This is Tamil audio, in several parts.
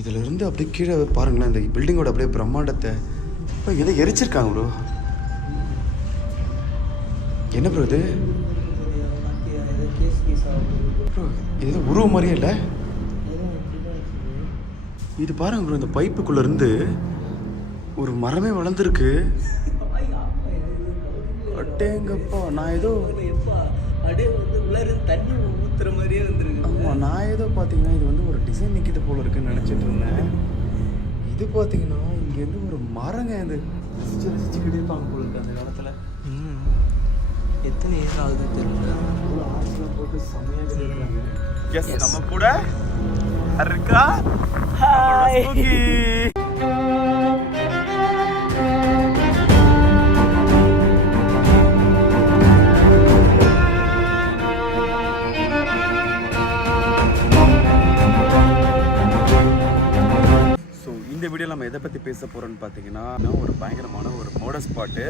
இதில் இருந்து அப்படியே கீழே பாருங்களேன், இந்த பில்டிங்கோட அப்படியே பிரம்மாண்டத்தை. இப்போ எதை எரிச்சிருக்காங்க ப்ரோ? என்ன ப்ரோ இது? ப்ரோ இது உருவம் மாதிரியே இல்லை. இது பாருங்க ப்ரோ, இந்த பைப்புக்குள்ளே இருந்து ஒரு மரமே வளர்ந்துருக்கு. அட்டேங்கப்பா, நான் ஏதோ அப்படியே வந்து உள்ளார தண்ணி ஊற்றுற மாதிரியே வந்துருக்கு. ஆமாம், நான் ஏதோ பார்த்தீங்கன்னா இது வந்து ஒரு டிசைன் நிற்கிது போல இருக்குன்னு நினச்சிட்டு இருந்தேன். இது பார்த்தீங்கன்னா இங்கேருந்து ஒரு மரங்க இது ரசிச்சு ரசிச்சு கிட்டிருப்பாங்க போல இருக்கு அந்த காலத்தில். எத்தனை இயர் ஆகுது தெரியல. ஆர்ட்ஸ்லாம் போட்டு செம்மையாக கட்டிருக்காங்க. Yes. நம்ம கூட இருக்கா. ஹாய். இந்த வீடியோ நம்ம எதை பற்றி பேச போகிறோன்னு பார்த்தீங்கன்னா, ஒரு பயங்கரமான ஒரு மோட ஸ்பாட்டு.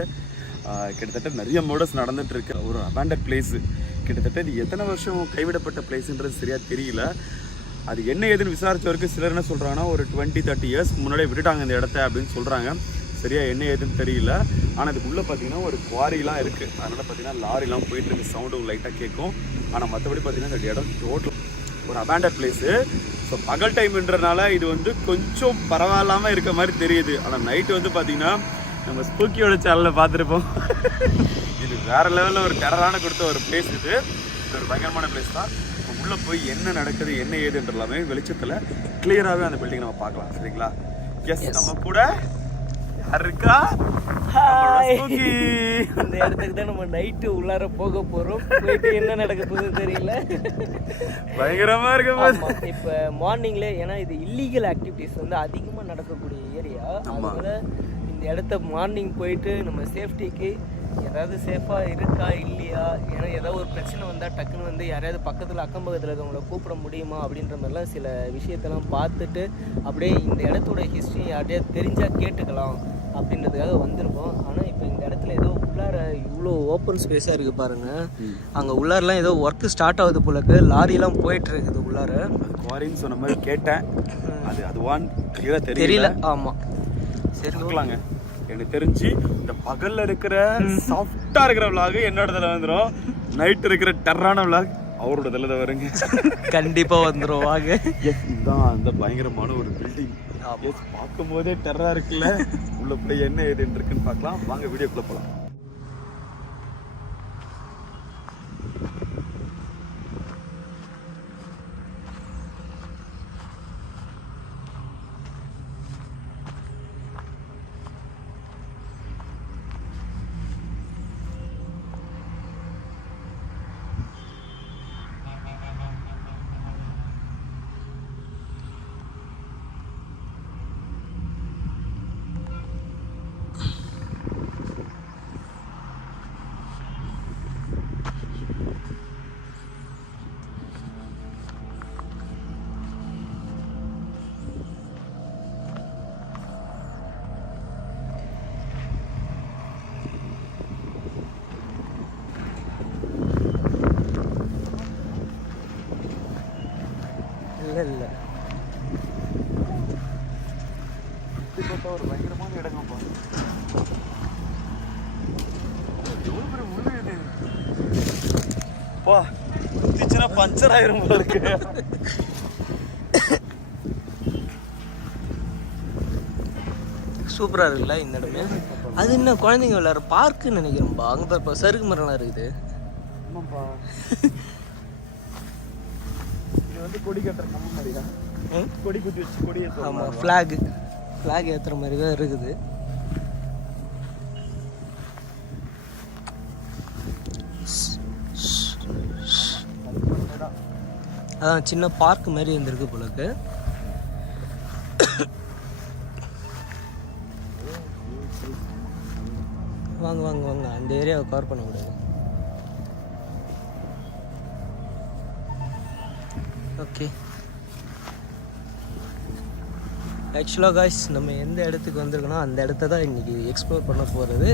கிட்டத்தட்ட நிறைய மோடஸ் நடந்துகிட்ருக்கு. ஒரு அபேண்டட் பிளேஸு. கிட்டத்தட்ட இது எத்தனை வருஷம் கைவிடப்பட்ட பிளேஸுன்றது சரியாக தெரியல. அது என்ன ஏதுன்னு விசாரித்த வரைக்கும் சிலர் என்ன சொல்கிறாங்கன்னா, ஒரு 20-30 இயர்ஸ்க்கு முன்னாடியே விட்டுட்டாங்க இந்த இடத்த அப்படின்னு சொல்கிறாங்க. சரியாக என்ன ஏதுன்னு தெரியல. ஆனால் இதுக்குள்ளே பார்த்தீங்கன்னா ஒரு குவாரிலாம் இருக்குது. அதனால் பார்த்தீங்கன்னா லாரிலாம் போயிட்டுருக்கு, சவுண்டும் லைட்டாக கேட்கும். ஆனால் மற்றபடி பார்த்தீங்கன்னா இந்த இடம் டோட்டல் ஒரு அபேண்டட் பிளேஸு. ஸோ பகல் டைம்ன்றனால இது வந்து கொஞ்சம் பரவாயில்லாமல் இருக்க மாதிரி தெரியுது. ஆனால் நைட்டு வந்து பார்த்தீங்கன்னா நம்ம ஸ்பூக்கியோட சேனலில் பார்த்துருப்போம். இது வேறு லெவலில் ஒரு டெரரான கொடுத்த ஒரு பிளேஸ். இது ஒரு பயங்கரமான பிளேஸ் தான். இப்போ உள்ளே போய் என்ன நடக்குது என்ன ஏதுன்ற எல்லாமே வெளிச்சத்தில் கிளியராகவே அந்த பில்டிங் நம்ம பார்க்கலாம். சரிங்களா? எஸ், நம்ம கூட இருக்கா. ஹாய். இந்த இடத்துக்கு தான் நம்ம நைட்டு உள்ளார போக போகிறோம். போயிட்டு என்ன நடக்க போகுதுன்னு தெரியல. பயங்கரமாக இருக்கு. இப்போ மார்னிங்ல ஏன்னா இது இல்லீகல் ஆக்டிவிட்டிஸ் வந்து அதிகமாக நடக்கக்கூடிய ஏரியா. அதனால இந்த இடத்த மார்னிங் போயிட்டு நம்ம சேஃப்டிக்கு ஏதாவது சேஃபாக இருக்கா இல்லையா, ஏன்னா ஏதாவது ஒரு பிரச்சனை வந்தால் டக்குன்னு வந்து யாரையாவது பக்கத்தில் அக்கம் பக்கத்தில் இருக்கவங்கள கூப்பிட முடியுமா அப்படின்ற மாதிரிலாம் சில விஷயத்தெல்லாம் பார்த்துட்டு அப்படியே இந்த இடத்தோட ஹிஸ்ட்ரி யார்ட்டையாவது தெரிஞ்சால் கேட்டுக்கலாம் அப்படின்றதுக்காக வந்திருக்கோம். ஆனால் இப்போ இந்த இடத்துல ஏதோ உள்ளார இவ்வளோ ஓப்பன் ஸ்பேஸாக இருக்குது பாருங்கள். அங்கே உள்ளாரெலாம் ஏதோ ஒர்க்கு ஸ்டார்ட் ஆகுது போலக்கு. லாரிலாம் போயிட்டு இருக்குது உள்ளார. குவாரின்னு சொன்ன மாதிரி கேட்டேன். அதுவான்னு கிளியராக தெரியல. ஆமாம், சரி இருக்கலாங்க. எனக்கு தெரிஞ்சு இந்த பகல்ல இருக்கிற சாஃப்டா இருக்கிற விளாக் என்னோட தலை வந்துடும். நைட் இருக்கிற டெர்ரான விளாக் அவரோட தலை தான் வருங்க. கண்டிப்பா வந்துடும் வாங்க. இதுதான் அந்த பயங்கரமான ஒரு பில்டிங். பார்க்கும் போதே டெர்ரா இருக்குல்ல. உள்ள போய் என்ன ஏதுன்னு இருக்குன்னு பார்க்கலாம் வாங்க, வீடியோக்குள்ள போகலாம். இல்லை ஒரு பயங்கரமான இடங்கப்பா. எவ்வளோ பெரிய முள்ளு இது பா. குத்திச்சுன்னா பஞ்சர் ஆயிரும் போல இருக்கு. சூப்பராக இருக்குல்ல இந்த இடமே. அது என்ன குழந்தைங்க விளையாடுற பார்க்குன்னு நினைக்கிறோம்ப்பா. அங்கே இப்போ சறுக்கு மரம்லாம் இருக்குது. ஆமாப்பா. இது வந்து கொடி கட்டுற கம்ம மாதிரியா? கொடி குத்தி வச்சு கொடி ஏற்றுவோம். ஆமாம், ஃப்ளாக் ஏற்றுற மாதிரி தான் இருக்குது. அதான் சின்ன பார்க் மாதிரி இருந்திருக்கு போலக்கு. வாங்க வாங்க வாங்க, அந்த ஏரியாவை கவர் பண்ண முடியாது. ஓகே, ஆக்சுவலாக காய்ஸ் நம்ம எந்த இடத்துக்கு வந்திருக்கோன்னா அந்த இடத்த தான் இன்றைக்கி எக்ஸ்ப்ளோர் பண்ண போகிறது.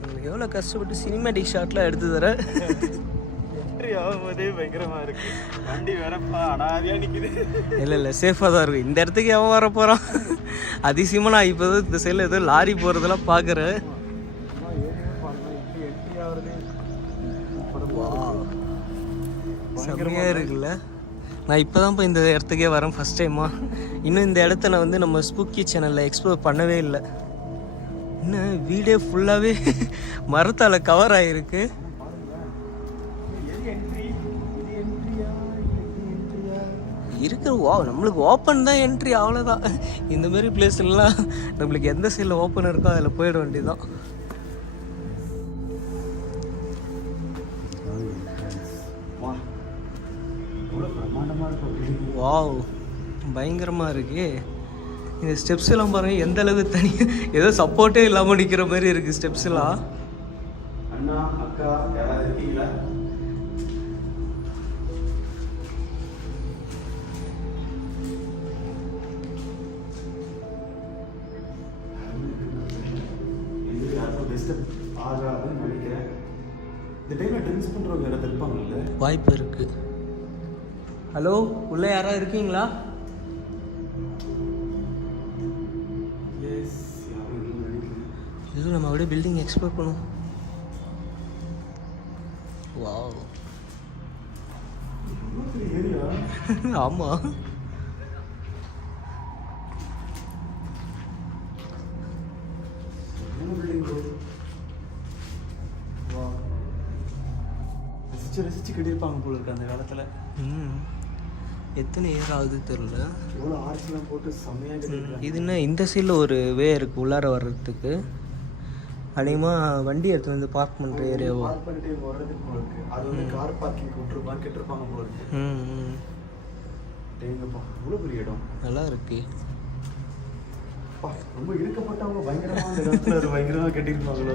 உங்களுக்கு எவ்வளோ கஷ்டப்பட்டு சினிமேட்டிக் ஷாட்லாம் எடுத்து தர. என்ட்ரியா சொல்லும் போதே பயங்கரமா இருக்கு. வண்டி வேறப்பா அனாதையா நிக்குது. இல்லை சேஃபாக தான் இருக்கும். இந்த இடத்துக்கு எவன் வர போகிறான்? அதிசயமாக நான் இப்போ தான் இந்த சைடில் ஏதோ லாரி போகிறதெல்லாம் பார்க்குறேன். செம்மையாக இருக்குல்ல. நான் இப்போ தான் இந்த இடத்துக்கே வரேன் ஃபஸ்ட் டைமாக. இன்னும் இந்த இடத்த நான் வந்து நம்ம ஸ்பூக்கி சேனலில் எக்ஸ்ப்ளோர் பண்ணவே இல்லை. இன்னும் வீடே ஃபுல்லாகவே மரத்தால் கவர் ஆகிருக்கு. இருக்கிற நம்மளுக்கு ஓப்பன் தான் என்ட்ரி, அவ்வளோதான். இந்த மாதிரி பிளேஸ்லாம் நம்மளுக்கு எந்த சைடில் ஓப்பன் இருக்கோ அதில் போயிட வேண்டியதுதான். வாவ் பயங்கரமாக இருக்கு. இந்த ஸ்டெப்ஸ் எல்லாம் பாருங்க எந்த அளவுக்கு தனி, ஏதோ சப்போர்ட்டே இல்லாமல் நிற்கிற மாதிரி இருக்கு ஸ்டெப்ஸ் எல்லாம். அண்ணா அக்கா யாராவது இருக்கீங்களா? ஆகாதுன்னு நினைக்கிறேன். இந்த டைம்ல ட்ரிங்க்ஸ் பண்றவங்க யாராவது இருப்பாங்கல்ல? வாய்ப்பு இருக்கு. ஹலோ, உள்ள யாராவது இருக்கீங்களா? எஸ், யாரும் இல்லைன்னு நினைக்கிறேன். இது நம்ம அப்படியே பில்டிங் எக்ஸ்ப்ளோர் பண்ணுவோம். வாவ் ஆமாம். ரசிச்சு கட்டியிருப்பாங்க போல இருக்கு அந்த காலத்துல. எத்தனை இயர் ஆகுது தெரியல. எவ்வளோ ஆர்ச்லாம் போட்டு செம்மையாக கட்டியிருக்காங்க. இதுன்னா இந்த சைடில் ஒரு வே இருக்குது உள்ளார வர்றதுக்கு. அதிகமாக வண்டி எடுத்து வந்து பார்க் பண்ணுற ஏரியாவோ பார்க் பண்ணிட்டு வர்றதுக்கு போல இருக்கு. அது வந்து கார் பார்க்கிங் விட்டுருப்பாங்க கட்டிருப்பாங்க போல இருக்கு. டேங்கப்பா இவ்வளோ பெரிய இடம் நல்லா இருக்கு. ரொம்ப இருக்கப்பட்டவங்க பயங்கரமாக அந்த இடத்துல ஒரு பயங்கரமாக கட்டியிருப்பாங்களோ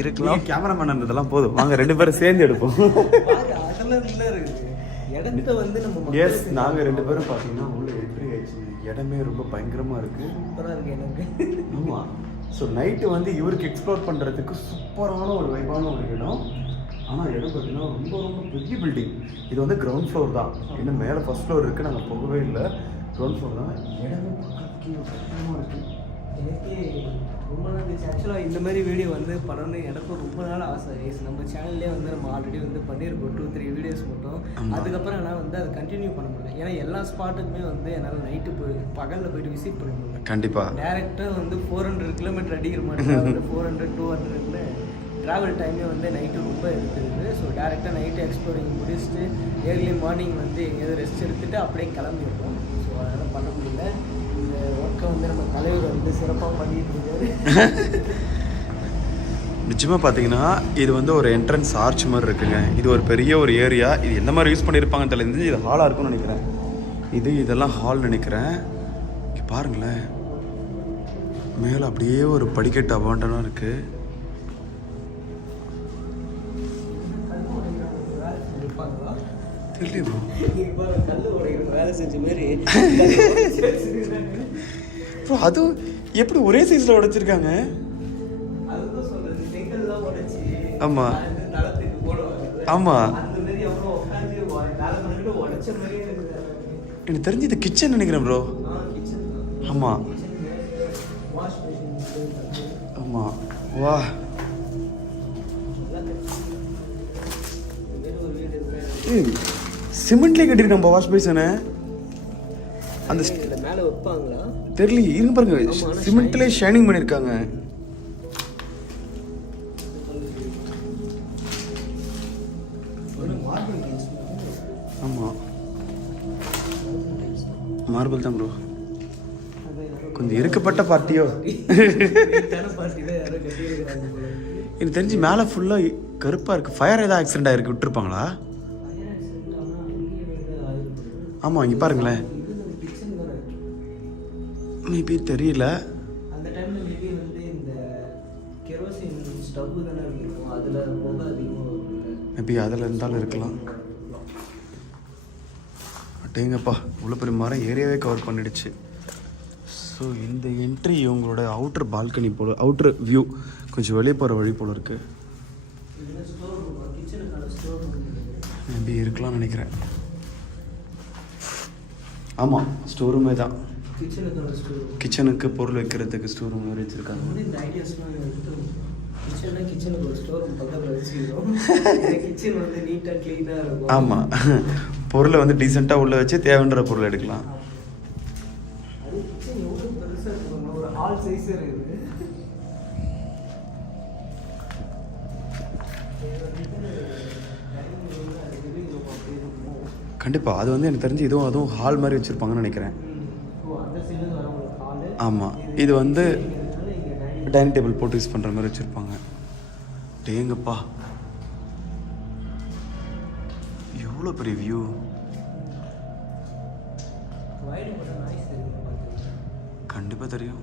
இருக்கலாம். கேமராமேன் இருந்ததெல்லாம் போதும், வாங்க 2 பேரும் சேர்ந்து எடுப்போம். அதெல்லாம் இல்லை இருக்குது இடத்த வந்து நம்ம. எஸ், நாங்கள் 2 பேரும் பார்த்தீங்கன்னா உள்ள என்ட்ரி ஆயிடுச்சு. இடமே ரொம்ப பயங்கரமாக இருக்குது. சூப்பராக இருக்குது எனக்கு. ஆமாம். ஸோ நைட்டு வந்து இவருக்கு எக்ஸ்ப்ளோர் பண்ணுறதுக்கு சூப்பரான ஒரு வைபான ஒரு இடம். ஆனால் இடம் பார்த்தீங்கன்னா ரொம்ப ரொம்ப பெரிய பில்டிங். இது வந்து கிரவுண்ட் ஃப்ளோர் தான். இன்னும் மேலே ஃபர்ஸ்ட் ஃப்ளோர் இருக்குது, நாங்கள் போகவே இல்லை. கிரவுண்ட் ஃப்ளோர் தான். இடமே பார்க்கறதுக்கு பயங்கரமாக இருக்குது. எனக்கு ரொம்ப நாள் இருந்துச்சு ஆக்சுவலாக இந்த மாதிரி வீடியோ வந்து பண்ணணும்னு எனக்கும் ரொம்ப நாள் ஆசை. நம்ம சேனல்லே வந்து நம்ம ஆல்ரெடி வந்து பண்ணியிருக்கோம் 2-3 வீடியோஸ் மட்டும். அதுக்கப்புறம் என்னால் வந்து அதை கண்டினியூ பண்ண முடியல. ஏன்னா எல்லா ஸ்பாட்டுக்குமே வந்து என்னால் நைட்டு போய் பகலில் போய்ட்டு விசிட் பண்ண முடியல. கண்டிப்பாக டேரெக்டாக வந்து 400 கிலோமீட்டர் அடிக்கிற மாதிரி 400-200 ட்ராவல் டைமே வந்து நைட்டு ரொம்ப இருக்குது. ஸோ டேரெக்டாக நைட்டு எக்ஸ்ப்ளோரிங் முடிச்சுட்டு ஏர்லி மார்னிங் வந்து எங்கேயாவது ரெஸ்ட் எடுத்துகிட்டு அப்படியே கிளம்பிடுவோம். ஸோ அதெல்லாம் பண்ண முடியல. இந்த ஒர்க்கை வந்து நம்ம தலைவர் வந்து சிறப்பாக பண்ணிட்டு இருக்காரு. நிச்சயமாக பார்த்தீங்கன்னா இது வந்து ஒரு என்ட்ரன்ஸ் ஆர்ச் மாதிரி இருக்குங்க. இது ஒரு பெரிய ஒரு ஏரியா. இது எந்த மாதிரி யூஸ் பண்ணியிருப்பாங்கன்னு தெரியல. இது ஹாலாக இருக்கும்னு நினைக்கிறேன். இதெல்லாம் ஹால் நினைக்கிறேன். இங்கே பாருங்களேன், மேலே அப்படியே ஒரு படிக்கட்டு அபாண்டனாக இருக்குது. வேலை செஞ்ச மாதிரி அது எப்படி ஒரே சைஸ்ல உடைச்சிருக்காங்க? ஆமா ஆமா, எனக்கு தெரிஞ்சு இது கிச்சன் நினைக்கிறேன் ப்ரோ. ஆமா ஆமா. வா, சிமெண்ட்லேயே கட்டியிருக்காங்க வாஷ் பேசனை. அந்த மேலே வைப்பாங்களா தெரியல. இருங்க பாருங்க, சிமெண்ட்லேயே ஷைனிங் பண்ணியிருக்காங்க. ஆமாம், மார்பிள் தான் ப்ரோ. கொஞ்சம் இருக்கப்பட்ட பார்ட்டியோ. எனக்கு தெரிஞ்சு மேலே ஃபுல்லாக கருப்பாக இருக்குது. ஃபயர் ஏதாவது ஆக்சிடென்ட் ஆகிருக்கு, விட்டுருப்பாங்களா? ஆமாம், இங்கே பாருங்களேன். மேபி தெரியல. அந்த டைமில் மேபி வந்து இந்த கெரோசின் ஸ்டவ் தானே இருக்கும், அதில் புகை அதிகமாக வரும். மேபி அதில் இருந்தாலும் இருக்கலாம். அட்டேங்கப்பா, இவ்வளோ பெரிய மரம் ஏரியாவே கவர் பண்ணிடுச்சு. ஸோ இந்த என்ட்ரி இவங்களோட அவுட்ரு பால்கனி போல், அவுட்ரு வியூ கொஞ்சம் வெளியே போகிற வழி போல் இருக்குது. மேபி இருக்கலாம்னு நினைக்கிறேன். ஆமாம், ஸ்டோர் ரூமே தான். கிச்சனுக்கு பொருள் வைக்கிறதுக்கு ஸ்டோர் ரூம் மாதிரி வச்சுருக்காங்க. இந்த ஐடியாஸ்லாம் எடுத்து கிச்சனுக்கு ஒரு ஸ்டோர் ரூம் பக்கத்தில் வச்சுக்கிறோம். கிச்சன் வந்து நீட்டாக க்ளீனாக இருக்கும். ஆமாம், பொருளை வந்து டீசெண்டாக உள்ளே வச்சு தேவைன்ற பொருள் எடுக்கலாம். அது கிச்சன் எவ்வளோ பெருசாக இருக்கும், ஒரு ஹால் சைஸ் இருக்குது. கண்டிப்பாக அது வந்து எனக்கு தெரிஞ்சு அதுவும் ஹால் மாதிரி வச்சுருப்பாங்கன்னு நினைக்கிறேன். ஆமாம், இது வந்து டைனிங் டேபிள் போட்டு யூஸ் பண்ணுற மாதிரி வச்சுருப்பாங்க. டேங்கப்பா, எவ்வளோ பெரிய வியூ. கண்டிப்பாக தெரியும்.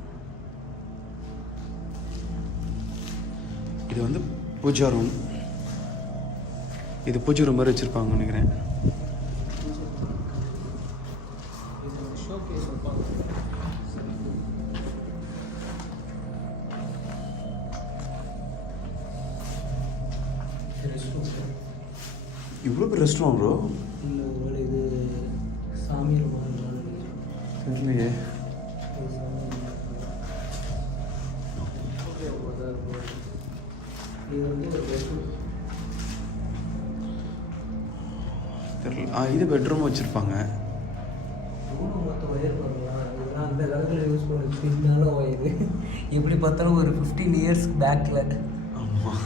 இது வந்து பூஜா ரூம். இது பூஜை ரூம் மாதிரி வச்சுருப்பாங்கன்னு நினைக்கிறேன். இவ்வளோ பெரிய ரெஸ்டாரண்ட் ப்ரோ. இது சாமி தெரியலையே. தெரியல. இது பெட்ரூம் வச்சுருப்பாங்க. அந்த காலத்தில் யூஸ் பண்ண ஒயரு எப்படி பார்த்தாலும் ஒரு 15 years பேக்கில். ஆமாம்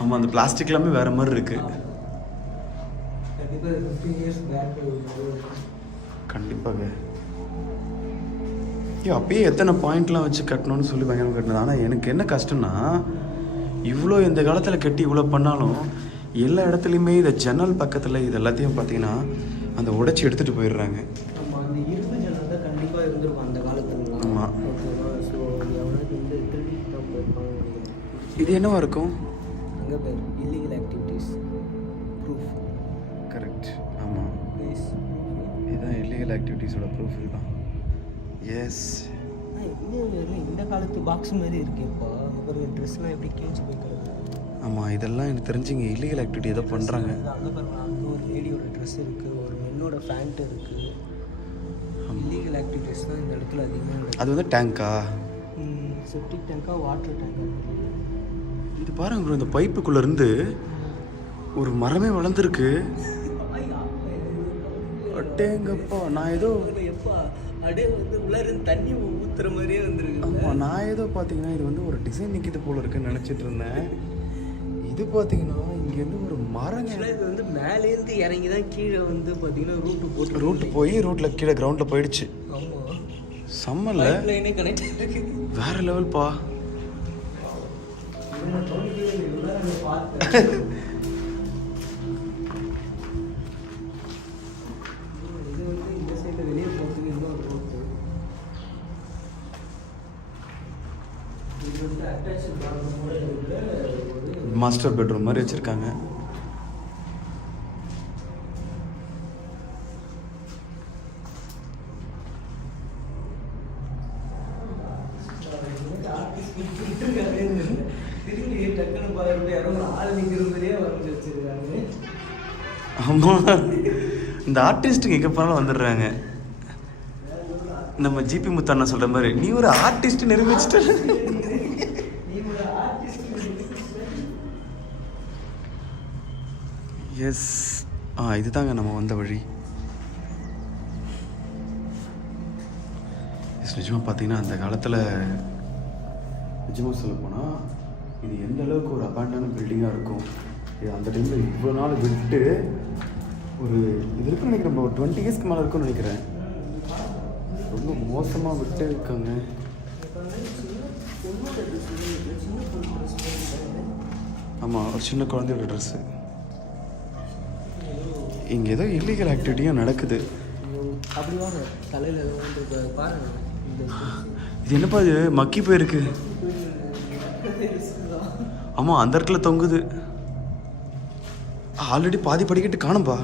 ஆமாம், அந்த பிளாஸ்டிக் எல்லாமே வேறு மாதிரி இருக்குது. கண்டிப்பாக 15 years பேக். கண்டிப்பாக. அப்பயே எத்தனை பாயிண்ட்லாம் வச்சு கட்டணும்னு சொல்லி பயங்கரம் கட்டினது. ஆனால் எனக்கு என்ன கஷ்டம்னா, இவ்வளோ இந்த காலத்தில் கட்டி இவ்வளோ பண்ணாலும் எல்லா இடத்துலையுமே இந்த ஜன்னல் பக்கத்தில் இது எல்லாத்தையும் பார்த்தீங்கன்னா அந்த உடைச்சி எடுத்துகிட்டு போயிடுறாங்க. ஆமாம், அந்த இரும்பு ஜன்னல் தான் கண்டிப்பாக இருந்திருக்கும் அந்த காலத்துல. ஆமாம். ஸோ எவனுக்கு வந்து திருடி தான் போயிருப்பாங்க. இது என்னவா இருக்கும்? அங்கே பேர் இல்லீகல் ஆக்டிவிட்டீஸ் ப்ரூஃப். கரெக்ட். ஆமாம், இதுதான் இல்லீகல் ஆக்டிவிட்டீஸோட ப்ரூஃப். இதுதான். எஸ், இந்த காலத்து பாக்ஸ் மாதிரி இருக்கேப்பா. அங்கே ட்ரெஸ்லாம் எப்படி கிழிச்சு போய் கிடக்கு. ஆமாம், இதெல்லாம் எனக்கு தெரிஞ்சுங்க இல்லீகல் ஆக்டிவிட்டி ஏதோ பண்ணுறாங்க. அங்கே பாருங்க, அங்கே ஒரு லேடியோட ட்ரெஸ் இருக்குது, ஒரு மென்னோட ஃபேண்ட் இருக்குது. இல்லீகல் ஆக்டிவிட்டீஸ் தான் இந்த இடத்துல அதிகமாக. அது வந்து டேங்கா, செப்டிக் டேங்கா, வாட்டர் டேங்கா. இது பாருங்க ப்ரோ, இந்த பைப்புக்குள்ளேருந்து ஒரு மரமே வளர்ந்துருக்கு. அட்டேங்கப்பா, நான் ஏதோ எப்பா அப்படியே வந்து உள்ளார தண்ணி ஊற்றுற மாதிரியே வந்துருக்கு. ஆமாம், நான் ஏதோ பார்த்தீங்கன்னா இது வந்து ஒரு டிசைன் நிற்கிது போல இருக்குன்னு நினச்சிட்டு இருந்தேன். இது பார்த்தீங்கன்னா இங்கேருந்து ஒரு மரம். இது வந்து மேலேருந்து இறங்கி தான் கீழே வந்து பார்த்தீங்கன்னா ரூட்டு போய் ரூட்டில் கீழே கிரவுண்டில் போயிடுச்சு. ஆமாம், செம்மல்ல, லைனே கனெக்ட் ஆகிருக்கு. வேற லெவல்ப்பா. இது வந்து இந்த சைடில் வெளியே போகிறதுக்கு இன்னும் ரோட்டு. இது வந்து அட்டாச் பாத்ரூமோட இருக்கிற ஒரு மாஸ்டர் பெட்ரூம் மாதிரி வச்சுருக்காங்க. திரும்பி டக்குனு பார்த்து யாரும் ஆள் நிற்கிற மாதிரியே வரைஞ்சி வச்சிருக்காங்க. ஆமாம், இந்த ஆர்டிஸ்ட்டுங்க எங்கே போனாலும் வந்துடுறாங்க. நம்ம ஜிபி முத்தண்ணா சொல்கிற மாதிரி நீ ஒரு ஆர்டிஸ்ட் நிரூபிச்சிட்ட. எஸ், இதுதாங்க நம்ம வந்த வழி. எஸ், நிஜமாக பார்த்தீங்கன்னா அந்த காலத்தில் நிஜமாக சொல்ல போனால் இது எந்த அளவுக்கு ஒரு அபாண்டான பில்டிங்காக இருக்கும். இது அந்த டைமில் இவ்வளோ நாள் விட்டு ஒரு இது இருக்குன்னு நினைக்கிறேன். ஒரு 20 yearsக்கு மேலே இருக்குன்னு நினைக்கிறேன். ரொம்ப மோசமாக விட்டு இருக்காங்க. ஆமாம், ஒரு சின்ன குழந்தையோட ட்ரெஸ்ஸு. இங்கே ஏதோ இல்லீகல் ஆக்டிவிட்டியும் நடக்குது. அப்படி வாங்க, தலையில் பாருங்க. இது என்னப்பா, இது மக்கி போயிருக்கு. ஆமாம், அந்த இடத்துல தொங்குது. ஆல்ரெடி பாதி படிக்கிட்டு காணும்பா.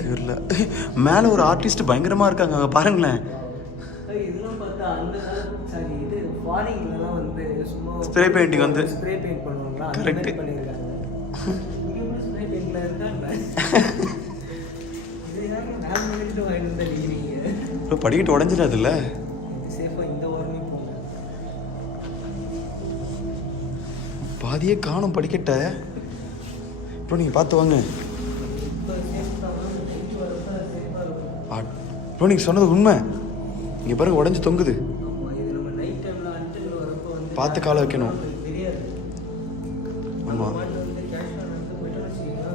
தெரியல. மேலே ஒரு ஆர்டிஸ்ட் பயங்கரமாக இருக்காங்க, அங்கே பாருங்களேன். இதெல்லாம் பார்த்தா அந்த காலத்து இது ஃபாரின்லாம் வந்து ஸ்ப்ரே பெயிண்டிங் வந்து ஸ்ப்ரே பெயிண்ட் பண்ணுவாங்களா அந்த Correct. மாதிரி பண்ணியிருக்காங்க. இங்க கூட ஸ்ப்ரே பெயிண்ட்ல இருந்தா இது யாரு 4 மணிக்கு வாங்கிட்டு வந்தா அடிக்கிறீங்க. இப்போ படிக்கட்டு உடஞ்சிடாதுல்ல. சேஃபா இந்த ஓரமே போங்க. பாதியே காணும் படிக்கட்ட. இப்போ நீங்கள் பார்த்து வாங்க. இப்போ சேஃப் தான் நைட் வரப்ப சேஃபா இருக்கும். இப்போ நீங்கள் சொன்னது உண்மை. இங்கே பாருங்க உடஞ்சி தொங்குது. ஆமா இது நம்ம நைட் டைம்ல அன்டில் வரப்ப வந்து பார்த்து காலை வைக்கணும். தெரியாது. ஆமாம். மாட்டு வந்து கேஷ்ல நடந்து போயிட்டா வச்சுக்கீங்களா.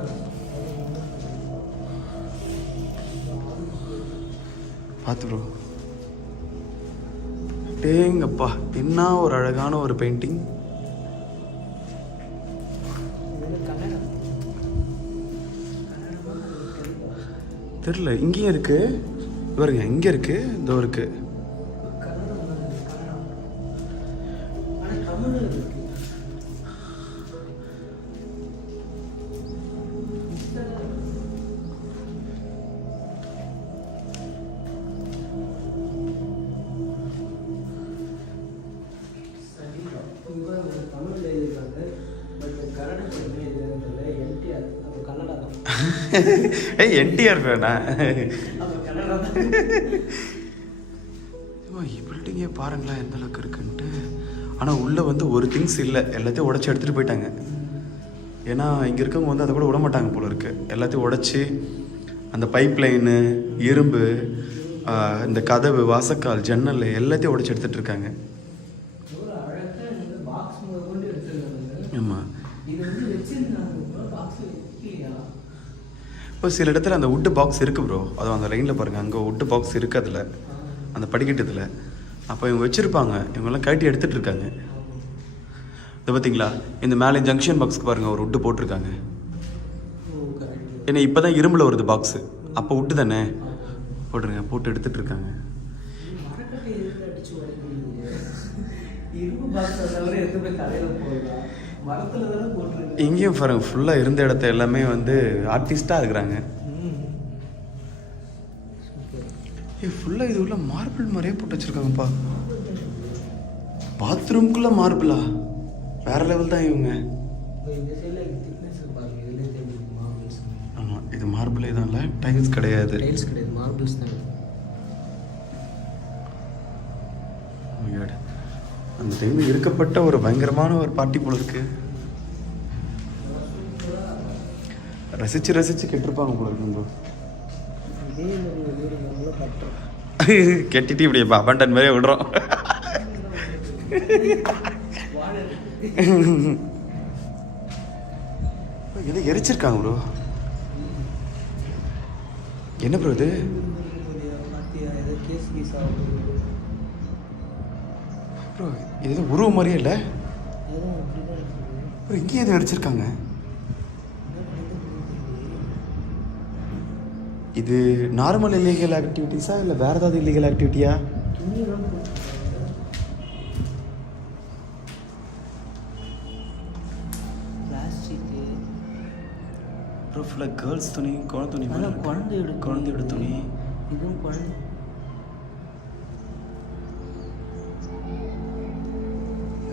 பார்த்து ப்ரோ. டேங்கப்பா என்ன ஒரு அழகான ஒரு பெயிண்டிங். தெரில இங்கேயும் இருக்கு பாருங்க, இங்கே இருக்கு, இதோ இருக்கு. ஏய் என்டிஆர் வேணா பில்டிங்கே பாருங்களேன் எந்த அளவுக்கு இருக்குன்ட்டு. ஆனால் உள்ளே வந்து ஒரு திங்ஸ் இல்லை, எல்லாத்தையும் உடச்சி எடுத்துகிட்டு போயிட்டாங்க. ஏன்னா இங்கே இருக்கவங்க வந்து அதை கூட விட மாட்டாங்க போல இருக்கு. எல்லாத்தையும் உடச்சி அந்த பைப் லைனு, இரும்பு, இந்த கதவு, வாசக்கால், ஜன்னல் எல்லாத்தையும் உடச்சி எடுத்துகிட்டு இருக்காங்க. ஆமாம். இப்போ சில இடத்துல அந்த வுட்டு பாக்ஸ் இருக்குது ப்ரோ. அதுவும் அந்த லைனில் பாருங்கள், அங்கே வுட்டு பாக்ஸ் இருக்குது அதில், அந்த படிக்கட்டத்தில். அப்போ இவங்க வச்சுருப்பாங்க, இவங்கெல்லாம் கட்டி எடுத்துகிட்டு இருக்காங்க. இதை பார்த்தீங்களா, இந்த மேலே ஜங்ஷன் பாக்ஸ்க்கு பாருங்கள் ஒரு வுட்டு போட்டிருக்காங்க. ஏன்னா இப்போ தான் இரும்பில் வருது பாக்ஸு, அப்போ வுட்டு தானே போட்டுருங்க, போட்டு எடுத்துகிட்டு இருக்காங்க. இங்கேயும் பாருங்க ஃபுல்லாக இருந்த இடத்த எல்லாமே வந்து ஆர்டிஸ்டாக இருக்கிறாங்க. ஃபுல்லாக இது உள்ள மார்பிள் மாதிரியே போட்டு வச்சுருக்காங்கப்பா. பாத்ரூம்குள்ளே மார்பிளா, வேற லெவல் தான் இவங்க. ஆமாம் இது மார்பிளே தான், இல்லை டைல்ஸ் கிடையாது. டைல்ஸ் கிடையாது, மார்பிள்ஸ் தான். அந்த டைமில் இருக்கப்பட்ட ஒரு பயங்கரமான ஒரு பார்ட்டி போல இருக்கு. ரசிச்சு ரசிச்சு கெட்டிருப்பாங்க போல இருக்கு. கெட்டிட்டு இப்படி அபண்டன் மாதிரியே விடுறோம். எதை எரிச்சிருக்காங்க ப்ரோ? என்ன ப்ரோ இது? ப்ரோ இது எதுவும் உருவம் மாதிரியே இல்லை ப்ரோ. இங்கேயும் எதுவும் அடிச்சிருக்காங்க. இது நார்மல் இல்லீகல் ஆக்டிவிட்டீஸா இல்லை வேறு ஏதாவது இல்லீகல் ஆக்டிவிட்டியா? ப்ரோ ஃபுல்லாக கேர்ள்ஸ் துணி, குழந்தை துணி, குழந்தையோட துணி. இதுவும் குழந்தை.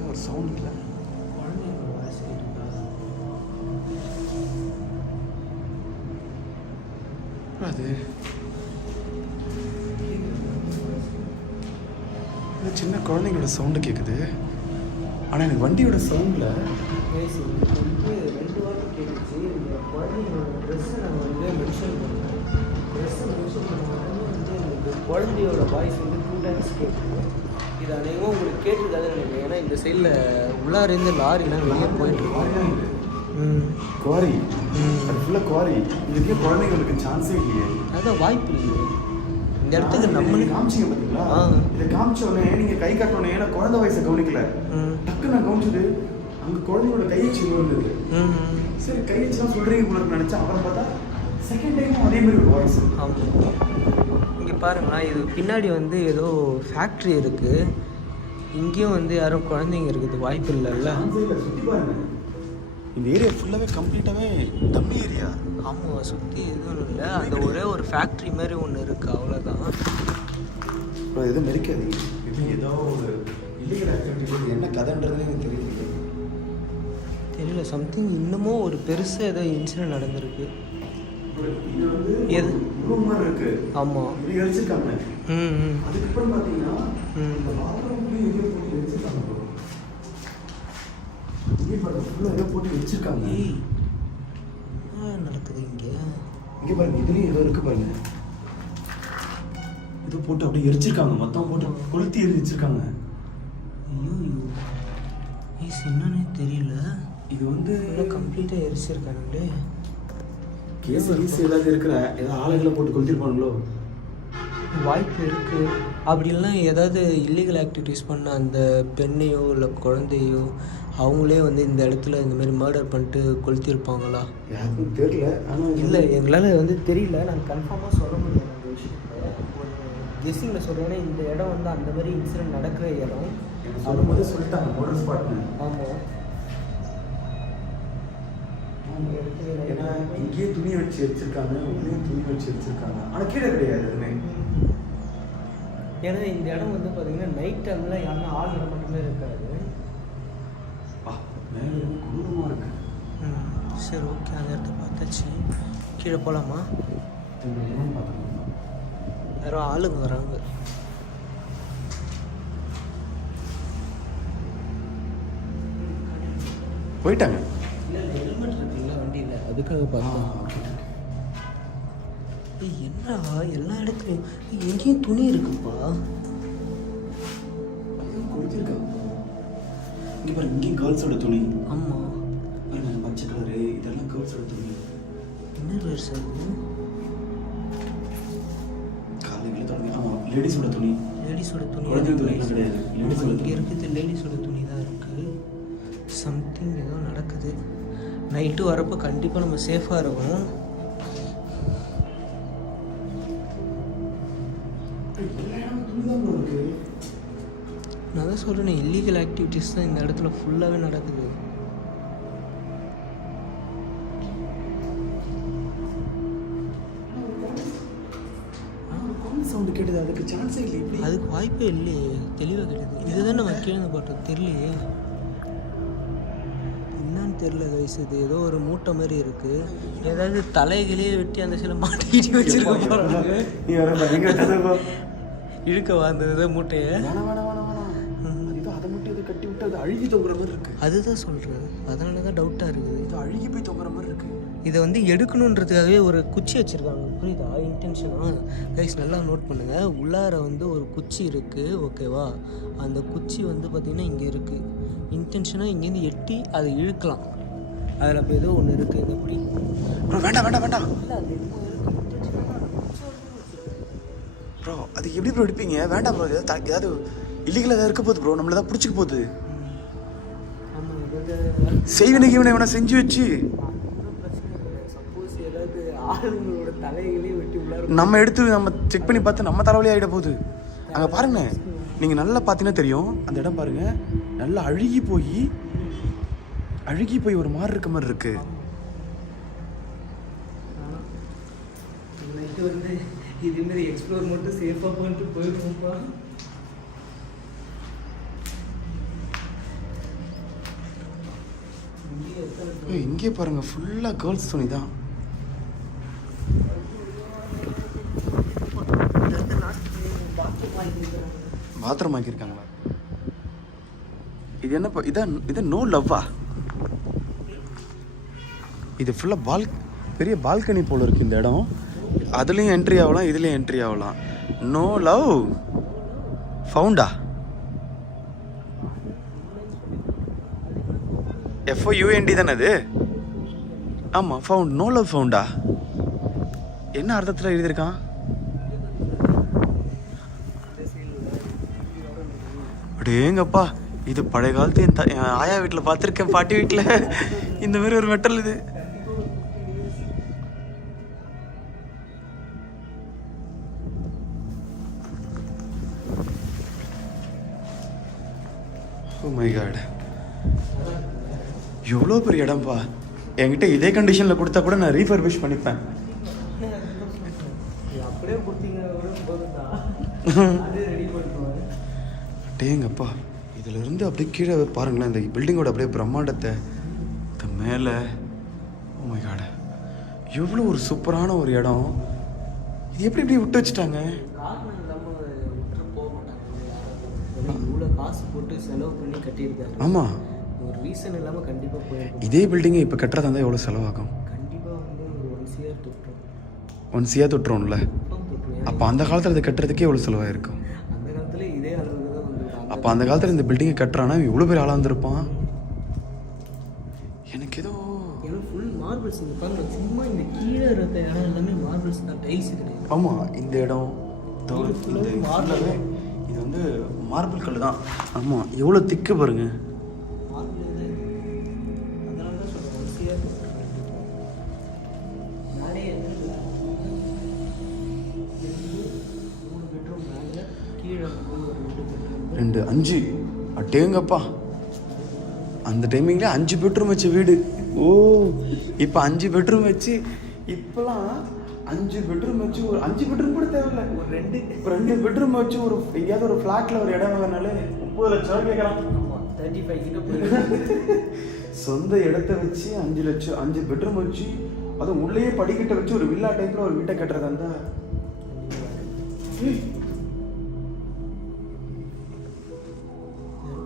ஒரு சவுண்ட் இல்லை. அது சின்ன குழந்தைங்களோட சவுண்டு கேட்குது. ஆனால் எனக்கு வண்டியோட சவுண்டில் 2 வாரம் கேட்டுச்சு. இந்த குழந்தைங்களோட ட்ரெஸ்ஸை நம்ம வந்து மென்ஷன் பண்ணோம். ட்ரெஸ்ஸை மென்ஷன் பண்ணும்போது வந்து எனக்கு குழந்தையோட வாய்ஸ் வந்து 2 டைம்ஸ் கேட்குது. இது அநேகமாக உங்களுக்கு கேட்டுருக்காதுன்னு நினைக்கிறேன். ஏன்னா இந்த சைடில் உள்ளாரிருந்து லாரிலாம் வெளியே போயிட்டுருக்கோம். குவாரி, அது ஃபுல்லாக குவாரி. இதுக்கே குழந்தைங்களுக்கு சான்ஸே இல்லையே. அதான் வாய்ப்பு இல்லையே இந்த இடத்துக்கு. நம்மளே காமிச்சிங்க பார்த்தீங்களா? இதை காமிச்ச உடனே நீங்கள் கை காட்டணும். ஏன்னா குழந்தை வயசை கவனிக்கல. டக்கு நான் கவனிச்சது அங்கே குழந்தையோட கையச்சு இருந்தது. சரி கையச்சுலாம் சொல்கிறீங்க கூட நினச்சா, அப்புறம் பார்த்தா செகண்ட் டைமும் அதே மாதிரி ஒரு வாய்ஸ். ஆமாம் இங்கே பாருங்களா, இது பின்னாடி வந்து ஏதோ ஃபேக்ட்ரி இருக்குது. இங்கேயும் வந்து யாரும் குழந்தைங்க இருக்குது வாய்ப்பு இல்லைல்ல. சுற்றி பாருங்க, இந்த ஏரியா ஃபுல்லாகவே கம்ப்ளீட்டாகவே டம்மி ஏரியா. ஆமாம் சுற்றி எதுவும் இல்லை. அந்த ஒரே ஒரு ஃபேக்ட்ரி மாதிரி ஒன்று இருக்குது, அவ்வளோதான். எதுவும் மெரிக்காது. இது ஏதோ ஒரு இல்லீகல் ஆக்டிவிட்டி, என்ன கதைன்றதுனே எனக்கு தெரியல. தெரியல, சம்திங் இன்னமும் ஒரு பெருசாக ஏதோ இன்சிடென்ட் நடந்திருக்கு. இது வந்து எது ரூம் மாதிரி இருக்கு. ஆமாம். இப்படி எரிச்சிருக்காங்க. அதுக்கப்புறம் பார்த்தீங்கன்னா இந்த பாத்ரூம் எங்கேயோ போட்டு எரிச்சிருக்காங்க bro. இங்கே பாருங்க, ஃபுல்லாக ஏதோ போட்டு வச்சிருக்காங்க. நடக்குது இங்கே. இங்கே பாருங்க, இதுலேயும் ஏதோ இருக்கு பாருங்க. ஏதோ போட்டு அப்படியே எரிச்சிருக்காங்க, மொத்தம் போட்டு கொளுத்தி எரிச்சிருக்காங்க. ஐயோ என்னன்னே தெரியல. இது வந்து கம்ப்ளீட்டாக எரிச்சிருக்கானுங்களே. கேஸ் ஏதாவது இருக்கிற ஏதாவது ஆளுகளை போட்டு கொளுத்திருப்பானுங்களோ? வாய்ப்பு இருக்குது. அப்படி இல்லைனா ஏதாவது இல்லீகல் ஆக்டிவிட்டீஸ் பண்ண அந்த பெண்ணையோ இல்லை குழந்தையோ அவங்களே வந்து இந்த இடத்துல இந்த மாதிரி மர்டர் பண்ணிட்டு கொளுத்திருப்பாங்களா? யாருக்கும் தெரியல. ஆனால் இல்லை, எங்களால் வந்து தெரியல. நாங்கள் கன்ஃபார்மாக சொல்ல முடியாது அந்த விஷயத்தை. ஒரு கெஸ்ஸிங்கில் சொல்கிறேன். ஏன்னா இந்த இடம் வந்து அந்த மாதிரி இன்சிடென்ட் நடக்கிற இடம். சொல்லும் போது சொல்லிட்டாங்க மோட்டர் ஸ்பாட்னு. ஆமாம். ஏன்னா இங்கேயே துணி வச்சு வச்சிருக்காங்க, உள்ளேயும் துணி வச்சு வச்சிருக்காங்க. ஆனால் கீழே கிடையாது எதுவுமே. ஏன்னா இந்த இடம் வந்து பார்த்தீங்கன்னா நைட் டைமில் யாருன்னா ஆள் இடம் மட்டுமே இருக்காது. மேலே குளிரமாக இருக்கு. சரி, ஓகே, அந்த இடத்த பார்த்தாச்சு. கீழே போகலாமா? யாரோ ஆளுங்க வராங்க. போயிட்டாங்க. இல்லை, ஹெல்மெட் இருக்குல்ல வண்டியில், அதுக்காக பார்த்தோம். என்னடா எல்லா இடத்துலையும் எங்கேயும் துணி இருக்குப்பா. கொடுத்துருக்காங்க. இங்கே பாருங்க, இங்கேயும் கேர்ள்ஸோட துணி. ஆமாம் பாருங்க, பச்சை கலரு, இதெல்லாம் கேர்ள்ஸோட துணி. என்ன பேர் சார்? காலையில் தொடங்கி. ஆமாம், லேடிஸோட துணி. லேடிஸோட துணி. குழந்தை துணிலாம் கிடையாது, லேடிஸோட இங்கே இருக்குது. லேடிஸோட துணி தான் இருக்குது. சம்திங் ஏதோ நடக்குது. நைட்டு வரப்போ கண்டிப்பாக நம்ம சேஃபாக இருக்கணும். நான் தான் சொல்கிறேன், இல்லீகல் ஆக்டிவிட்டீஸ் தான் இந்த இடத்துல ஃபுல்லாகவே நடக்குது. சவுண்டு கேட்டது, அதுக்கு சான்ஸே இல்லை. இப்படி அதுக்கு வாய்ப்பே இல்லையே. தெளிவாக கேட்டது. இதுதான் நம்ம கீழே போட்டோம். தெரியலையே என்னன்னு தெரியல கைஸ். இது ஏதோ ஒரு மூட்டை மாதிரி இருக்கு. ஏதாவது தலைகளே வெட்டி அந்த சில மாட்டிக்கிட்டு வச்சிருக்க போறாங்க. இழுக்க வந்தது மூட்டையை. அதை மட்டும் இதை கட்டி விட்டு அது அழுகி தொங்குற மாதிரி இருக்கு. அதுதான் சொல்றேன், அதனால தான் டவுட்டாக இருக்குது. இது அழுகி போய் தொங்குற மாதிரி இருக்கு. இதை வந்து எடுக்கணுன்றதுக்காகவே ஒரு குச்சி வச்சுருக்காங்க, புரியுதா? இன்டென்ஷனாக கைஸ் நல்லா நோட் பண்ணுங்கள். உள்ளார வந்து ஒரு குச்சி இருக்குது, ஓகேவா? அந்த குச்சி வந்து பார்த்திங்கன்னா இங்கே இருக்குது. இன்டென்ஷனாக இங்கேருந்து எட்டி அதை இழுக்கலாம். அதில் இப்போ ஏதோ ஒன்று இருக்குது. இது எப்படி? வேண்டாம் வேண்டாம் வேண்டாம். இல்லை, அது எதுவும் இருக்குது. ப்ரோ அது எப்படி ப்ரோ எடுப்பீங்க? வேண்டாம் ப்ரோ. ஏதாவது இல்லீகலாக ஏதாவது இருக்க போகுது ப்ரோ. நம்மள தான் பிடிச்சிக்க போகுது. ஆமாம், ஏதாவது செய்வினை இவனை இவனை செஞ்சு வச்சு ஆளுங்களோட தலைகளே வெட்டி உள்ளார நம்ம எடுத்து நம்ம செக் பண்ணி பார்த்து நம்ம தலைவலி ஆகிட போகுது. அங்கே பாருங்க, நீங்கள் நல்லா பார்த்தீங்கன்னா தெரியும். அந்த இடம் பாருங்க, நல்லா அழுகி போய் ஒரு மாதிரி இருக்க மாதிரி இருக்கு. நைட்டு வந்து இதேமாரி எக்ஸ்ப்ளோர் மட்டும் சேஃபாக பண்ணிட்டு போயிடுவோம்ப்பா. இங்கே பாருங்க, ஃபுல்லாக கேர்ள்ஸ் துணி தான். பாத்ரூம் ஆக்கியிருக்காங்களா? இது என்ன? இது நோ லவ்வா? இது ஃபுல்லாக பெரிய பால்கனி போல் இருக்குது இந்த இடம். அதுலேயும் என்ட்ரி ஆகலாம், இதுலேயும் என்ட்ரி ஆகலாம். No love ஃபவுண்டா? FOUND தானே அது? ஆமாம், ஃபவுண்ட். No love ஃபவுண்டா? என்ன அர்த்தத்தில் எழுதியிருக்கான்? அடேங்கப்பா, இது பழைய காலத்து என் ஆயா வீட்டில் பார்த்துருக்கேன், பாட்டி வீட்டில் இந்த மாதிரி ஒரு மெட்டல். இது ஓ மை காட், எவ்வளோ பெரிய இடம்ப்பா. என்கிட்ட இதே கண்டிஷனில் கொடுத்தா கூட நான் ரீஃபர்பிஷ் பண்ணிப்பேன். அப்படியே கொடுத்தீங்க டேங்கப்பா, இதிலிருந்து அப்படியே கீழே பாருங்களேன், இந்த பில்டிங்கோட அப்படியே பிரம்மாண்டத்தை. மேலே ஓ மை காட், எவ்வளோ ஒரு சூப்பரான ஒரு இடம். இது எப்படி இப்படி விட்டு வச்சுட்டாங்க? காரணம் இல்லாமல் விட்டு போக மாட்டாங்க. இவ்வளோ காசு போட்டு செலவு பண்ணி கட்டியிருக்காரு. ஆமாம், ஒரு ரீசன் இல்லாமல் கண்டிப்பாக போயிருக்கும். இதே பில்டிங்கை இப்போ கட்டுறதா இருந்தால் எவ்வளோ செலவாகும்? கண்டிப்பாக வந்து ஒரு 1 CR தொட்டுரும். 1 CR தொட்டுரும்ல. அப்போ அந்த காலத்தில் இது கட்டுறதுக்கே எவ்வளோ செலவாயிருக்கும்? அந்த காலத்தில் இதே அளவுக்கு தான் வந்துருக்காங்க. அப்போ அந்த காலத்தில் இந்த பில்டிங்கை கட்டுறானா இவ்வளோ பேர் ஆளாக இருந்திருப்பான். எனக்கு ஏதோ ஏன்னா ஃபுல் மார்பிள்ஸ். இங்கே பாருங்க, சும்மா இந்த கீழே இருக்க இடம் எல்லாமே மார்பிள்ஸ் தான், டைல்ஸ் கிடையாது. ஆமாம், இந்த இடம் இந்த மார்பிளவே இது வந்து மார்பிள் கல் தான். ஆமாம், எவ்வளோ திக்கு பாருங்க. மார்பிள் இது. அதனால தான் சொல்கிறேன் 1 CR மேலே 3 பெட்ரூம் மேலே, கீழே வந்து ஒரு 2 பெட்ரூம். 2 5 அட்டேங்கப்பா. அந்த டைமிங்கில் 5 பெட்ரூம் வச்ச வீடு. ஓ, இப்போ 5 பெட்ரூம் வச்சு, இப்போலாம் 5 பெட்ரூம் வச்சு ஒரு 5 பெட்ரூம் கூட தேவையில்லை. ஒரு 2 பெட்ரூம் வச்சு ஒரு எங்கேயாவது ஒரு ஃப்ளாட்டில் ஒரு இடம் வாங்கினாலே 30 லட்சம் ரூபா கேட்கலாம். 35 கிட்ட போயிருக்கு. சொந்த இடத்த வச்சு 5 லட்சம், 5 பெட்ரூம் வச்சு, அதுவும் உள்ளேயே படிக்கட்டை வச்சு ஒரு வில்லா டைப்பில் ஒரு வீட்டை கட்டுறதா இருந்தா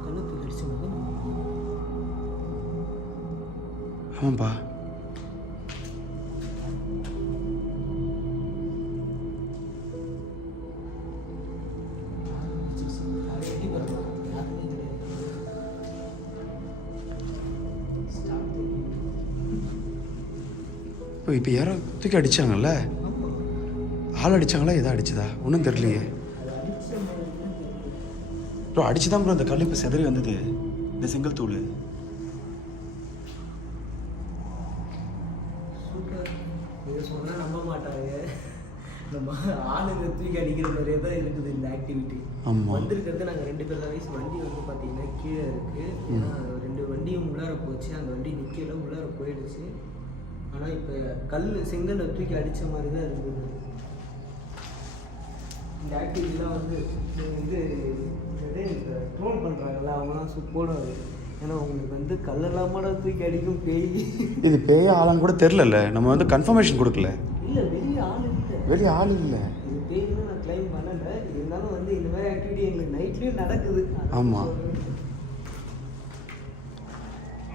கழுத்து கடிச்சு மகன். ஆமாப்பா. இப்போ யாரோ தூக்கி அடிச்சாங்கல்ல, ஆள் அடிச்சாங்களா எதா அடிச்சதா ஒன்றும் தெரியலையே ப்ரோ. அடிச்சுதான் ப்ரோ அந்த கல் இப்போ செதறி வந்தது, இந்த செங்கல் தூள். இதை சொன்னால் நம்ப மாட்டாங்க. நம்ம ஆளுங்க தூக்கி அடிக்கிற மாதிரியே தான் இருக்குது இந்த ஆக்டிவிட்டி. ஆமாம், வந்திருக்கிறது நாங்கள் 2 பேர் தான். வயசு வண்டி வந்து பார்த்தீங்கன்னா கீழே இருக்குது. ஏன்னா 2 வண்டியும் உள்ளார போச்சு, அந்த வண்டி நிற்கல, உள்ளார போயிடுச்சு. ஆனால் இப்போ செங்கல்லை தூக்கி அடித்த மாதிரி தான் இருக்குது. இந்த ஆக்டிவிட்டிலாம் வந்து இது ட்ரோல் பண்ணுறாங்கல்ல, அவங்களாம் போடுவாங்க. ஏன்னா உங்களுக்கு வந்து கல்லெல்லாமோட தூக்கி அடிக்கும் பேய். இது பேய ஆளான்னு கூட தெரிலல, நம்ம வந்து கன்ஃபர்மேஷன் கொடுக்கல. இல்லை, வெளியே ஆள் இல்லை, வெளியே ஆள் இல்லை. இது பேய்னு நான் கிளைம் பண்ணலை. இருந்தாலும் வந்து இந்த மாதிரி ஆக்டிவிட்டி எங்களுக்கு நைட்லேயும் நடக்குது. ஆமாம்,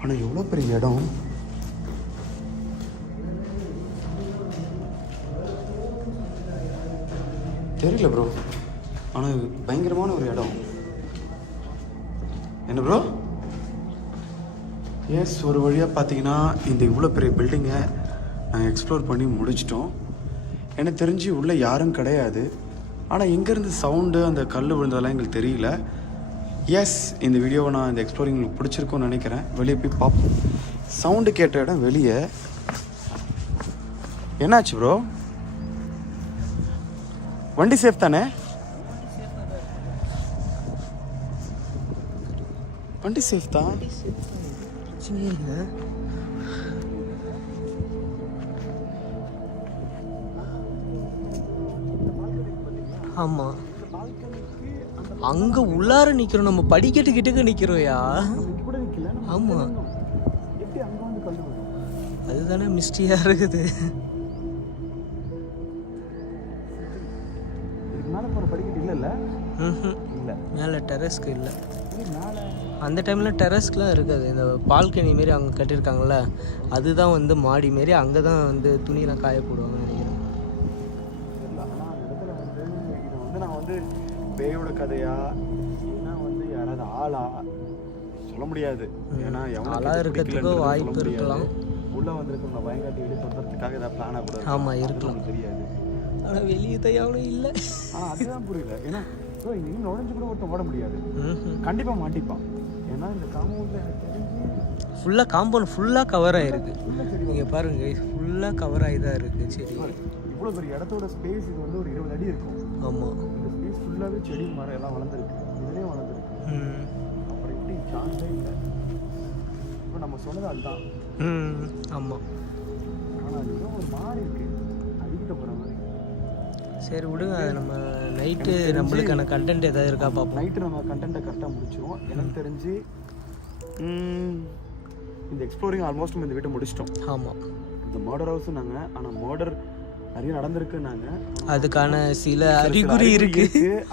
ஆனால் எவ்வளோ பெரிய இடம். தெரியல ப்ரோ, ஆனால் பயங்கரமான ஒரு இடம். என்ன ப்ரோ? எஸ், ஒரு வழியாக பார்த்தீங்கன்னா இந்த இவ்வளோ பெரிய பில்டிங்கை நாங்கள் எக்ஸ்ப்ளோர் பண்ணி முடிச்சிட்டோம். எனக்கு தெரிஞ்சு உள்ளே யாரும் கிடையாது. ஆனால் எங்கேருந்து சவுண்டு அந்த கல் விழுந்ததெல்லாம் எங்களுக்கு தெரியல. எஸ், இந்த வீடியோவை நான் இந்த எக்ஸ்ப்ளோரிங் உங்களுக்கு பிடிச்சிருக்கும்னு நினைக்கிறேன். வெளியே போய் பார்ப்போம். சவுண்டு கேட்ட இடம் வெளியே. என்னாச்சு ப்ரோ? வண்டி சேஃப் தானே? வண்டி சேஃப் தான், பிரச்சனையே இல்லை. ஆமாம், அங்கே உள்ளார நிற்கிறோம், நம்ம படிக்கட்டு கிட்டக்க நிற்கிறோயா. ஆமாம், அதுதானே மிஸ்ட்ரியாக இருக்குது. மேலே டெரஸ்க்கு இல்லை. அந்த டைமில் டெரஸ்க்குலாம் இருக்காது. இந்த பால்கனி மாரி அங்கே கட்டியிருக்காங்கல்ல, அதுதான் வந்து மாடி மாரி. அங்கே தான் வந்து துணியெல்லாம் காய போடுவாங்க நினைக்கிறேன். நான் வந்து பேயோட கதையா ஏன்னா வந்து யாராவது ஆளா சொல்ல முடியாது. ஏன்னா ஆளா இருக்கிறதுக்கு வாய்ப்பு இருக்கலாம். உள்ள வந்திருக்க பயங்காட்டி வெளியே சொல்றதுக்காக ஏதாவது பிளானா கூட. ஆமாம், இருக்கலாம், தெரியாது. ஆனால் வெளியே தயாரும் இல்லை. ஆனால் அதுதான் புரியல. ஏன்னா இங்கே நுழைஞ்சு கூட ஒருத்தன் ஓட முடியாது, கண்டிப்பாக மாட்டிப்பான். ஏன்னா இந்த காம்பவுண்டில் எனக்கு தெரிஞ்சு ஃபுல்லாக காம்பவுண்ட் ஃபுல்லாக கவர் ஆகிருக்கு. நீங்கள் பாருங்க, ஃபுல்லாக கவர் ஆகி தான் இருக்குது செடி. இவ்வளோ பெரிய இடத்தோட ஸ்பேஸ் இது வந்து ஒரு 20 அடி இருக்கும். ஆமாம், இந்த ஸ்பேஸ் ஃபுல்லாகவே செடி மரம் எல்லாம் வளர்ந்துருக்கு, இதுலேயே வளர்ந்துருக்கு. அப்புறம் எப்படி சான்ஸே இல்லை. இப்போ நம்ம சொன்னது அதுதான். ஆமாம், ஆனால் அதுதான் ஒரு மாதிரி இருக்குது, அடிக்கிட்ட போகிற மாதிரி. சரி விடுங்க, அது நம்ம நைட்டு நம்மளுக்கான கண்டென்ட் ஏதாவது இருக்கா பார்ப்போம். நைட்டு நம்ம கண்டென்ட்டை கரெக்டாக முடிச்சிடுவோம். எனக்கு தெரிஞ்சு இந்த எக்ஸ்ப்ளோரிங் ஆல்மோஸ்ட் நம்ம இந்த வீட்டை முடிச்சிட்டோம். ஆமாம், இந்த மர்டர் ஹவுஸும் நாங்கள், ஆனால் மர்டர் நிறைய நடந்திருக்குன்னாங்க. அதுக்கான சில அறிகுறி இருக்கு.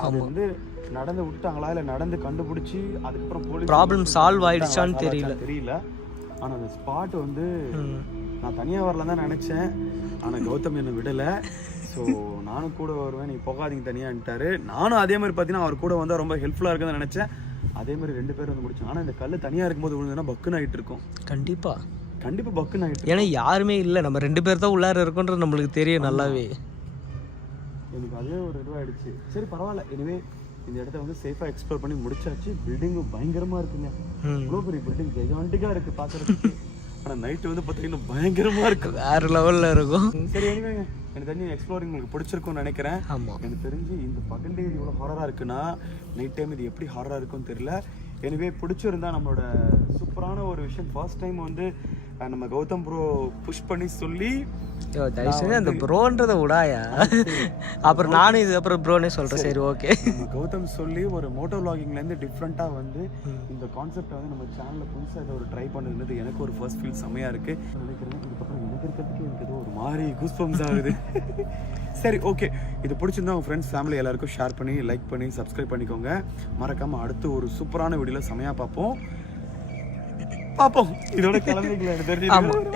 அது வந்து நடந்து விட்டாங்களா இல்லை நடந்து கண்டுபிடிச்சி அதுக்கப்புறம் போலீஸ் ப்ராப்ளம் சால்வ் ஆயிடுச்சான்னு தெரியல. ஆனால் அந்த ஸ்பாட் வந்து நான் தனியாக வரலாம் தான் நினச்சேன், ஆனால் கௌதம் என்னை விடலை. ஸோ நானும் கூட வருவேன், நீ போகாதீங்க தனியான்ட்டாரு. நானும் அதே மாதிரி பார்த்தீங்கன்னா அவர் கூட வந்தால் ரொம்ப ஹெல்ப்ஃபுல்லாக இருக்குன்னு நினச்சேன். அதே மாதிரி 2 பேர் வந்து முடிச்சோம். ஆனால் இந்த கல் தனியாக இருக்கும்போது விழுந்ததுன்னா பக்குன்னு ஆகிட்டு இருக்கும். கண்டிப்பாக பக்குன்னு ஆகிட்டு, ஏன்னா யாருமே இல்லை, நம்ம 2 பேர் தான் உள்ளார இருக்கோன்றது நம்மளுக்கு தெரியும் நல்லாவே. எனக்கு அதே ஒரு இதுவாகிடுச்சு. சரி பரவாயில்ல, இனிமே இந்த இடத்த வந்து சேஃபாக எக்ஸ்ப்ளோர் பண்ணி முடிச்சாச்சு. பில்டிங்கும் பயங்கரமாக இருக்குங்க, இவ்வளோ பெரிய பில்டிங் ஜெயாண்டிக்காக இருக்குது பார்க்குறதுக்கு. ஆனால் நைட்டு வந்து பார்த்தீங்கன்னா பயங்கரமாக இருக்குது, வேறு லெவலில் இருக்கும். சரி எனிவேங்க, எனக்கு தெரிஞ்சு எக்ஸ்ப்ளோரிங் உங்களுக்கு பிடிச்சிருக்கும்னு நினைக்கிறேன். ஆமாம், எனக்கு தெரிஞ்சு இந்த பகல் இது இவ்வளோ ஹாரராக இருக்குன்னா நைட் டைம் இது எப்படி ஹாரராக இருக்குன்னு தெரியல. எனவே பிடிச்சிருந்தா நம்மளோட சூப்பரான ஒரு விஷயம், ஃபர்ஸ்ட் டைம் வந்து நம்ம கௌதம் ப்ரோ புஷ் பண்ணி சொல்லி, தயவுசெய்து அந்த ப்ரோன்றதை விடாயா, அப்புறம் நானும் இது அப்புறம் ப்ரோனே சொல்கிறேன். சரி ஓகே, நம்ம கௌதம் சொல்லி ஒரு மோட்டோ விளாகிங்லேருந்து டிஃப்ரெண்ட்டாக வந்து இந்த கான்செப்டை வந்து நம்ம சேனலில் புதுசாக இதை ஒரு ட்ரை பண்ணுறது எனக்கு ஒரு ஃபர்ஸ்ட் ஃபீல் செம்மையாக இருக்குது நினைக்கிறேன். இதுக்கப்புறம் எனக்கு இருக்கிறதுக்கு எனக்கு ஏதோ ஒரு மாதிரி கூஸ்பம்ஸ் ஆகுது. சரி ஓகே, இது பிடிச்சிருந்தா உங்கள் ஃப்ரெண்ட்ஸ் ஃபேமிலி எல்லாருக்கும் ஷேர் பண்ணி லைக் பண்ணி சப்ஸ்கிரைப் பண்ணிக்கோங்க. மறக்காமல் அடுத்து ஒரு சூப்பரான வீடியோவில் செமையாக பார்ப்போம். இதோட கிளம்பிக்கலாம் தெரிஞ்சு,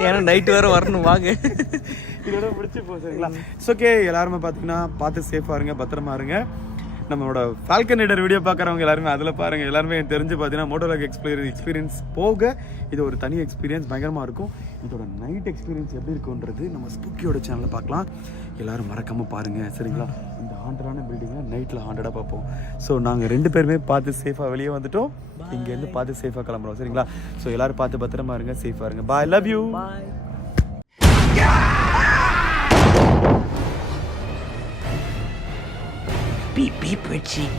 ஏன்னா நைட்டு வேறு வரணும் வாங்க. இதோட பிடிச்சி போ சரிங்களா. ஓகே, எல்லாருமே பார்த்தீங்கன்னா பார்த்து சேஃபாக இருங்க, பத்திரமா இருங்க. நம்மளோட ஃபால்கன் ரைடர் வீடியோ பார்க்குறவங்க எல்லாருமே அதில் பாருங்கள். எல்லாருமே எனக்கு தெரிஞ்சு பார்த்தீங்கன்னா மோட்டோலாக் எக்ஸ்பீரியன்ஸ் போக இது ஒரு தனி எக்ஸ்பீரியன்ஸ், பயங்கரமாக இருக்கும். இதோட நைட் எக்ஸ்பீரியன்ஸ் எப்படி இருக்குன்றது நம்ம ஸ்பூக்கியோட சேனலில் பார்க்கலாம். எல்லோரும் மறக்காமல் பாருங்கள் சரிங்களா. இந்த ஹாண்டடான பில்டிங்கை நைட்டில் ஹாண்டடாக பார்ப்போம். ஸோ நாங்கள் 2 பேருமே பார்த்து சேஃபாக வெளியே வந்துட்டோம், இங்கேருந்து பார்த்து சேஃபாக கிளம்புறோம் சரிங்களா. ஸோ எல்லோரும் பார்த்து பத்திரமா இருங்க, சேஃபாக இருங்க. Bye, love you. Beep, beep, Richie.